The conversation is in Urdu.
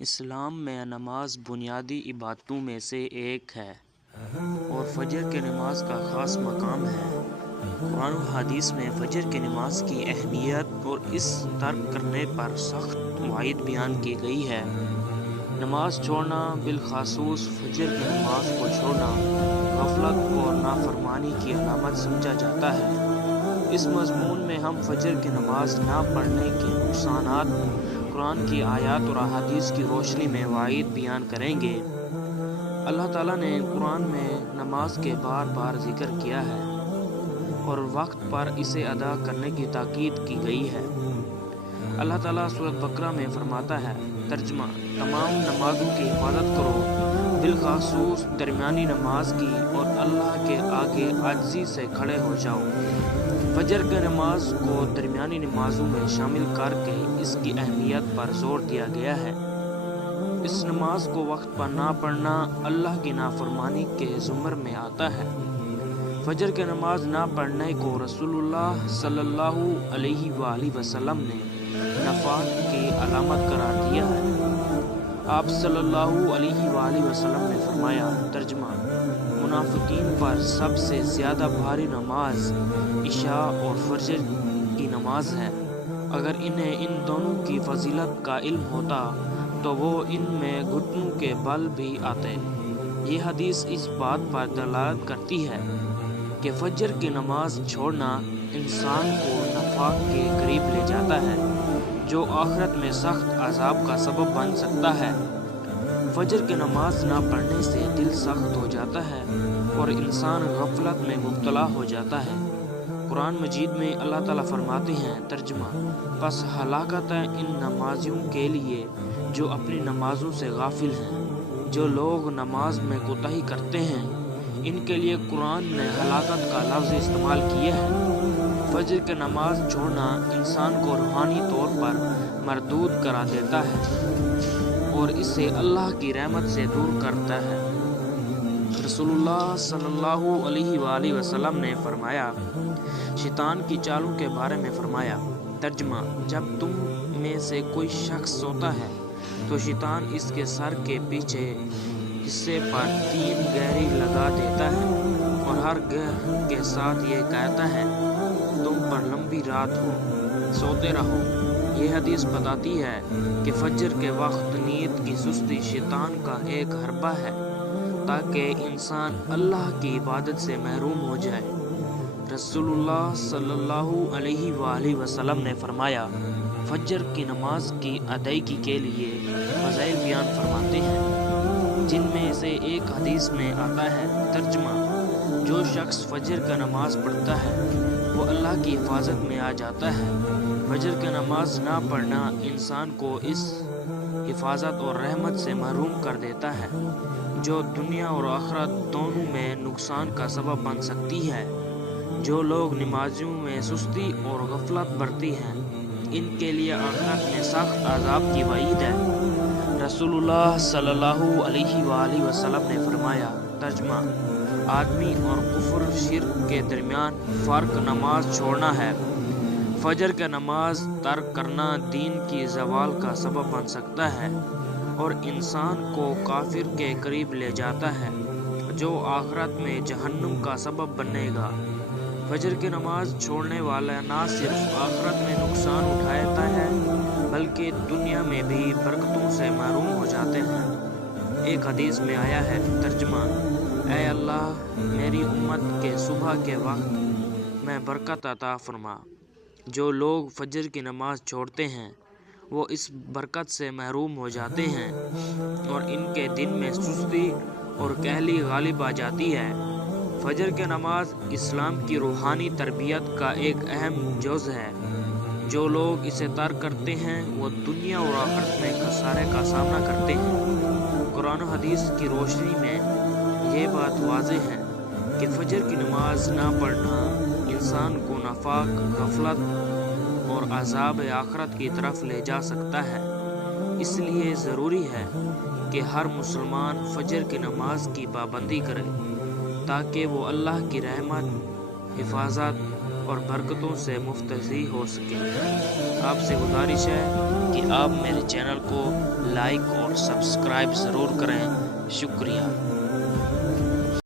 اسلام میں نماز بنیادی عبادتوں میں سے ایک ہے اور فجر کی نماز کا خاص مقام ہے۔ قرآن و حدیث میں فجر کی نماز کی اہمیت اور اس ترک کرنے پر سخت وعید بیان کی گئی ہے۔ نماز چھوڑنا، بالخصوص فجر کی نماز کو چھوڑنا، غفلت اور نافرمانی کی علامت سمجھا جاتا ہے۔ اس مضمون میں ہم فجر کی نماز نہ پڑھنے کے نقصانات، قرآن کی آیات اور احادیث کی روشنی میں وعید بیان کریں گے۔ اللہ تعالیٰ نے قرآن میں نماز کے بار بار ذکر کیا ہے اور وقت پر اسے ادا کرنے کی تاکید کی گئی ہے۔ اللہ تعالیٰ سورۃ بقرہ میں فرماتا ہے، ترجمہ: تمام نمازوں کی حفاظت کرو، بالخصوص درمیانی نماز کی، اور اللہ کے آگے عاجزی سے کھڑے ہو جاؤ۔ فجر کی نماز کو درمیانی نمازوں میں شامل کر کے اس کی اہمیت پر زور دیا گیا ہے۔ اس نماز کو وقت پر نہ پڑھنا اللہ کی نافرمانی کے زمرے میں آتا ہے۔ فجر کی نماز نہ پڑھنے کو رسول اللہ صلی اللہ علیہ وآلہ وسلم نے نفاق کی علامت قرار دیا ہے۔ آپ صلی اللہ علیہ وآلہ وسلم نے فرمایا، ترجمہ: منافقین پر سب سے زیادہ بھاری نماز عشاء اور فجر کی نماز ہے۔ اگر انہیں ان دونوں کی فضیلت کا علم ہوتا تو وہ ان میں گھٹنوں کے بل بھی آتے۔ یہ حدیث اس بات پر دلالت کرتی ہے کہ فجر کی نماز چھوڑنا انسان کو نفاق کے قریب لے جاتا ہے، جو آخرت میں سخت عذاب کا سبب بن سکتا ہے۔ فجر کی نماز نہ پڑھنے سے دل سخت ہو جاتا ہے اور انسان غفلت میں مبتلا ہو جاتا ہے۔ قرآن مجید میں اللہ تعالیٰ فرماتے ہیں، ترجمہ: پس ہلاکت ہے ان نمازیوں کے لیے جو اپنی نمازوں سے غافل ہیں۔ جو لوگ نماز میں کوتاہی کرتے ہیں، ان کے لیے قرآن نے ہلاکت کا لفظ استعمال کیا ہے۔ فجر کی نماز چھوڑنا انسان کو روحانی طور پر مردود کرا دیتا ہے اور اسے اللہ کی رحمت سے دور کرتا ہے۔ رسول اللہ صلی اللہ علیہ وآلہ وسلم نے فرمایا، شیطان کی چالوں کے بارے میں فرمایا، ترجمہ: جب تم میں سے کوئی شخص سوتا ہے تو شیطان اس کے سر کے پیچھے حصے پر 3 گہری لگا دیتا ہے اور ہر گہر کے ساتھ یہ کہتا ہے، تم پر لمبی رات ہو، سوتے رہو۔ یہ حدیث بتاتی ہے کہ فجر کے وقت نیند کی سستی شیطان کا ایک حربہ ہے تاکہ انسان اللہ کی عبادت سے محروم ہو جائے۔ رسول اللہ صلی اللہ علیہ وآلہ وسلم نے فرمایا، فجر کی نماز کی ادائیگی کے لیے فضائل بیان فرماتے ہیں، جن میں سے ایک حدیث میں آتا ہے، ترجمہ: جو شخص فجر کی نماز پڑھتا ہے وہ اللہ کی حفاظت میں آ جاتا ہے۔ فجر کی نماز نہ پڑھنا انسان کو اس حفاظت اور رحمت سے محروم کر دیتا ہے جو دنیا اور آخرت دونوں میں نقصان کا سبب بن سکتی ہے۔ جو لوگ نمازوں میں سستی اور غفلت برتی ہیں، ان کے لیے آخرت میں سخت عذاب کی وعید ہے۔ رسول اللہ صلی اللہ علیہ وآلہ وسلم نے فرمایا، ترجمہ: آدمی اور کفر شرک کے درمیان فرق نماز چھوڑنا ہے۔ فجر کی نماز ترک کرنا دین کی زوال کا سبب بن سکتا ہے اور انسان کو کافر کے قریب لے جاتا ہے، جو آخرت میں جہنم کا سبب بنے گا۔ فجر کی نماز چھوڑنے والا نہ صرف آخرت میں نقصان اٹھاتا ہے بلکہ دنیا میں بھی برکتوں سے محروم ہو جاتے ہیں۔ ایک حدیث میں آیا ہے، ترجمہ: اے اللہ، میری امت کے صبح کے وقت میں برکت عطا فرما۔ جو لوگ فجر کی نماز چھوڑتے ہیں وہ اس برکت سے محروم ہو جاتے ہیں اور ان کے دن میں سستی اور کہلی غالب آ جاتی ہے۔ فجر کی نماز اسلام کی روحانی تربیت کا ایک اہم جز ہے۔ جو لوگ اسے ترک کرتے ہیں وہ دنیا اور آخرت میں خسارے کا سامنا کرتے ہیں۔ قرآن و حدیث کی روشنی میں یہ بات واضح ہے کہ فجر کی نماز نہ پڑھنا انسان کو نفاق، غفلت اور عذاب آخرت کی طرف لے جا سکتا ہے۔ اس لیے ضروری ہے کہ ہر مسلمان فجر کی نماز کی پابندی کرے تاکہ وہ اللہ کی رحمت، حفاظت اور برکتوں سے مفتدی ہو سکیں۔ آپ سے گزارش ہے کہ آپ میرے چینل کو لائک اور سبسکرائب ضرور کریں۔ شکریہ۔